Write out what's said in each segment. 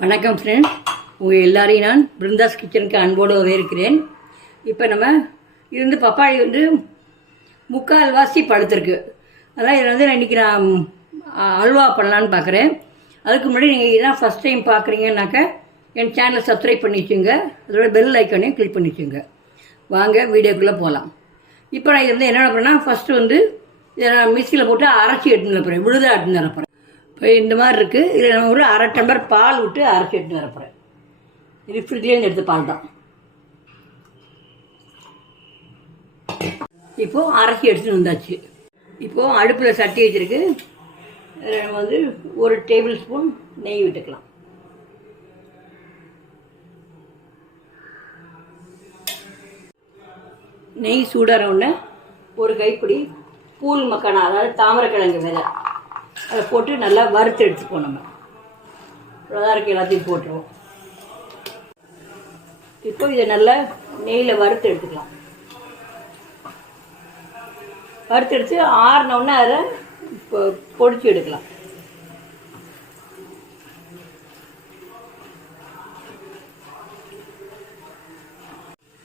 வணக்கம் ஃப்ரெண்ட்ஸ், உங்கள் எல்லாரையும் நான் பிருந்தாஸ் கிச்சனுக்கு அன்போடு வரவேற்கிறேன். இப்போ நம்ம இது பப்பாளி முக்கால்வாசி பழுத்திருக்கு. அதான் இதில் நான் இன்றைக்கி நான் அல்வா பண்ணலான்னு பார்க்குறேன். அதுக்கு முன்னாடி நீங்கள் இதான் ஃபஸ்ட் டைம் பார்க்குறீங்கன்னாக்கா என் சேனலை சப்ஸ்கிரைப் பண்ணி வச்சுங்க, அதோட பெல் ஐக்கானையும் கிளிக் பண்ணி வச்சுங்க. வாங்க வீடியோக்குள்ளே போகலாம். இப்போ நான் இது என்ன பண்ணேன்னா ஃபஸ்ட்டு இதை நான் மிக்சியில் போட்டு அரைச்சி எடுத்துன்னு வரப்போகிறேன், விழுதாக எடுத்துன்னு வரப்போகிறேன். இப்போ இந்த மாதிரி இருக்குது. இதில் நம்ம ஒரு அரை டம்ளர் பால் விட்டு அரைச்சி எடுத்துன்னு வரப்போகிறேன். இது ஃப்ரிட்ஜ்லேருந்து எடுத்த பால் தான். இப்போது அரைச்சி எடுத்துன்னு வந்தாச்சு. இப்போது அடுப்பில் சட்டி வச்சுருக்கு. நம்ம ஒரு டேபிள் ஸ்பூன் நெய் விட்டுக்கலாம். நெய் சூடான உடனே ஒரு கைப்பிடி பூல் மக்கானா, அதாவது தாமரைக்கிழங்கு விதை, அதை போட்டு நல்லா வறுத்து எடுத்துப்போம். நம்ம இருக்கு எல்லாத்தையும் போட்டுருவோம். இப்போ இதை நல்லா நெய்யில் வறுத்து எடுத்துக்கலாம். வறுத்து எடுத்து ஆறினோடனே அதை இப்போ பொடிச்சு எடுக்கலாம்.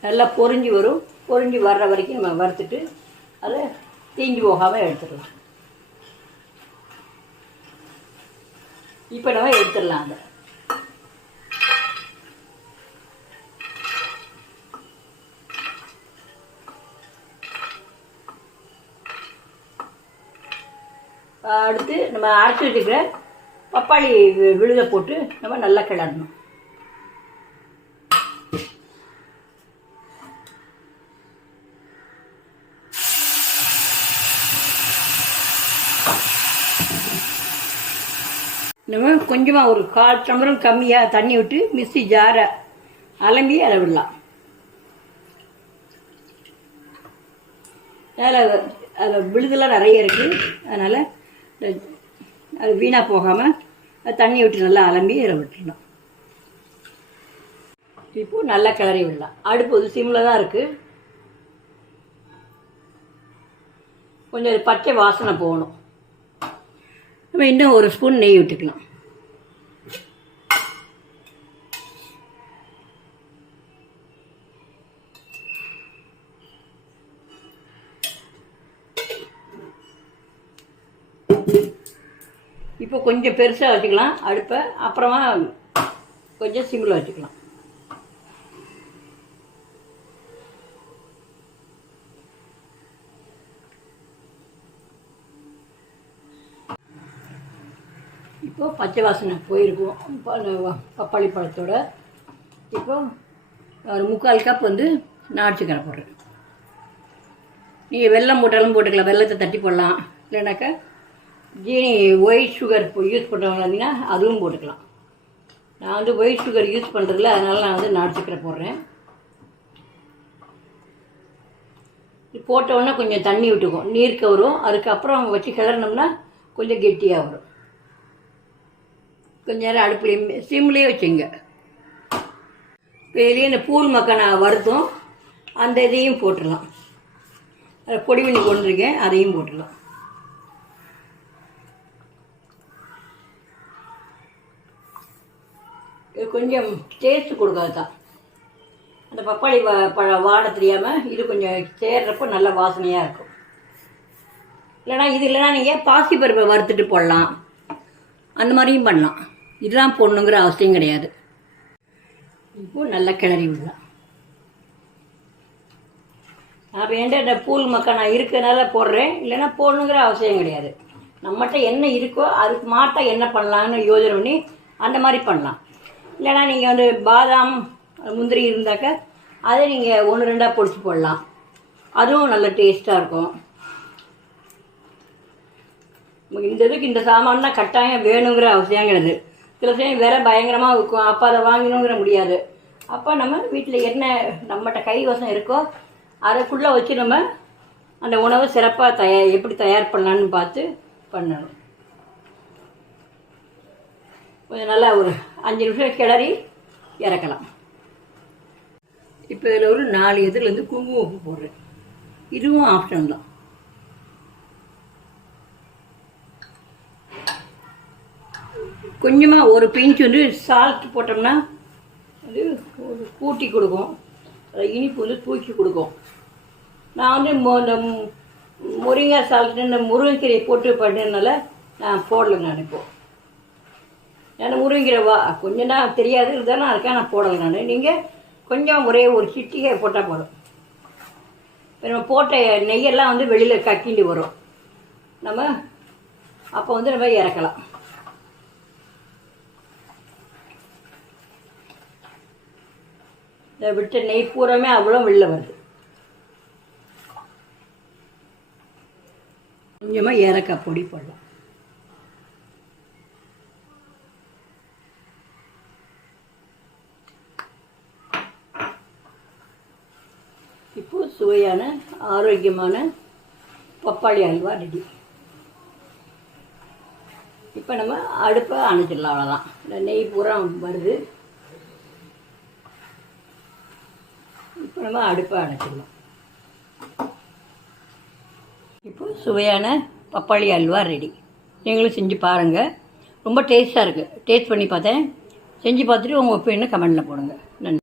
நல்லா பொரிஞ்சு வரும். பொரிஞ்சு வர்ற வரைக்கும் நம்ம வறுத்துட்டு அதை தீஞ்சு போகாமல் எடுத்துக்கலாம். இப்போ நம்ம எடுத்துடலாம். அதை அடுத்து நம்ம அரைச்சி வச்சுக்கிற பப்பாளி விழுதை போட்டு நம்ம நல்லா கிளறணும். நம்ம கொஞ்சமாக ஒரு 1/4 டம்ளர் கம்மியாக தண்ணி விட்டு மிக்ஸி ஜாரை அலம்பி அதை விடலாம். அதில் விழுதெல்லாம் நிறைய இருக்குது, அதனால் அது வீணாக போகாமல் அது தண்ணி விட்டு நல்லா அலம்பி அதில் விட்டுடலாம். இப்போது நல்லா கிளறி விடலாம். அடுப்பு சிம்மில் தான் இருக்குது. கொஞ்சம் பச்சை வாசனை போகணும். நம்ம இன்னும் ஒரு ஸ்பூன் நெய் விட்டுக்கலாம். இப்போ கொஞ்சம் பெருசாக வச்சுக்கலாம் அடுப்பை, அப்புறமா கொஞ்சம் சிம்மில் வச்சுக்கலாம். இப்போது பச்சை வாசனை போயிருக்கும் பப்பாளி பழத்தோட. இப்போது ஒரு 3/4 கப் நாட்டுச்சக்கரை போடுறேன். நீங்கள் வெல்லம் போட்டாலும் போட்டுக்கலாம், வெல்லத்தை தட்டி போடலாம். இல்லைனாக்கா ஜீனி ஒயிட் சுகர் யூஸ் பண்ணுறவங்க இருந்தீங்கன்னா அதுவும் போட்டுக்கலாம். நான் ஒயிட் சுகர் யூஸ் பண்ணுறதில்ல, அதனால் நான் நாட்டுச்சக்கரை போடுறேன். போட்ட உடனே கொஞ்சம் தண்ணி விட்டுக்கும், நீர்க்க வரும். அதுக்கப்புறம் வச்சு கிளறினோம்னா கொஞ்சம் கெட்டியாக வரும். கொஞ்ச நேரம் அடுப்புலேயே சிம்லேயே வச்சுங்க. இப்போ இதுலேயே இந்த பூல் மக்கானா வறுத்தோம், அந்த இதையும் போட்டுடலாம். அதை பொடி பண்ணி கொண்டுருக்கேன், அதையும் போட்டுடலாம். இது கொஞ்சம் டேஸ்ட் கொடுக்காது தான். அந்த பப்பாளி பழம் வாட தெரியாமல் இது கொஞ்சம் சேர்றப்போ நல்ல வாசனையாக இருக்கும். இல்லைனா நீங்கள் பாசிப்பருப்பை வறுத்துட்டு போடலாம், அந்த மாதிரியும் பண்ணலாம். இதெல்லாம் போடணுங்கிற அவசியம் கிடையாது. இப்போது நல்லா கிளறி விடலாம். அப்போ என்கிட்ட பூல் மக்கானா இருக்கிறதுனால போடுறேன், இல்லைன்னா போடணுங்கிற அவசியம் கிடையாது. நம்மகிட்ட என்ன இருக்கோ அதுக்கு மாற்ற என்ன பண்ணலான்னு யோசனை பண்ணி அந்த மாதிரி பண்ணலாம். இல்லைனா நீங்கள் பாதாம் முந்திரி இருந்தாக்க அதை நீங்கள் 1-2 பொடிச்சு போடலாம், அதுவும் நல்ல டேஸ்ட்டாக இருக்கும். இந்த இதுக்கு இந்த சாமான் தான் கட்டாயம் வேணுங்கிற அவசியம் கிடையாது. சில சமயம் விலை பயங்கரமாக இருக்கும், அப்போ அதை வாங்கணுங்கிற முடியாது. அப்போ நம்ம வீட்டில் என்ன நம்மகிட்ட கைவசம் இருக்கோ அதுக்குள்ளே வச்சு நம்ம அந்த உணவை சிறப்பாக எப்படி தயார் பண்ணலான்னு பார்த்து பண்ணணும். கொஞ்சம் நல்லா ஒரு 5 நிமிஷம் கிளறி இறக்கலாம். இப்போ இதில் ஒரு 4 எதிர்லேருந்து குங்குமம் உப்பு போடுறேன். இதுவும் ஆப்ஷன் தான். கொஞ்சமாக ஒரு பிஞ்ச் வந்து சால்ட் போட்டோம்னா அது ஒரு கூட்டி கொடுக்கும், அது இனிப்பு வந்து தூக்கி கொடுக்கும். நான் வந்து இந்த முருங்கை சால்ட்டு இந்த முருங்கைக்கீரையை போட்டு பண்ணதுனால நான் போடலை. நான் இப்போது ஏன்னா முருங்கைக்கீரை கொஞ்சம் தான் தெரியாது இருந்தாலும் அதுக்காக நான் போடலை. நான் நீங்கள் கொஞ்சம் ஒரே ஒரு சிட்டிகை போட்டால் போதும். நம்ம போட்ட நெய்யெல்லாம் வந்து வெளியில் கக்கிண்டு வரும். நம்ம அப்போ வந்து நம்ம இறக்கலாம். இந்த விட்ட நெய் பூராமே அவ்வளோ வெளில வருது. கொஞ்சமாக ஏலக்காய் பொடி போடலாம். இப்போது சுவையான ஆரோக்கியமான பப்பாளி அல்வா ரெடி. இப்போ நம்ம அடுப்பை அணைச்சிடலாம். அவ்வளோதான். இந்த நெய் பூரா வருது. இப்போ நம்ம அடுப்பை அணைச்சிடலாம். இப்போது சுவையான பப்பாளி அல்வா ரெடி. நீங்களும் செஞ்சு பாருங்கள். ரொம்ப டேஸ்ட்டாக இருக்குது. டேஸ்ட் பண்ணி பார்த்தேன். செஞ்சு பார்த்துட்டு உங்கள் ஒப்பீனியனை கமெண்டில் போடுங்க.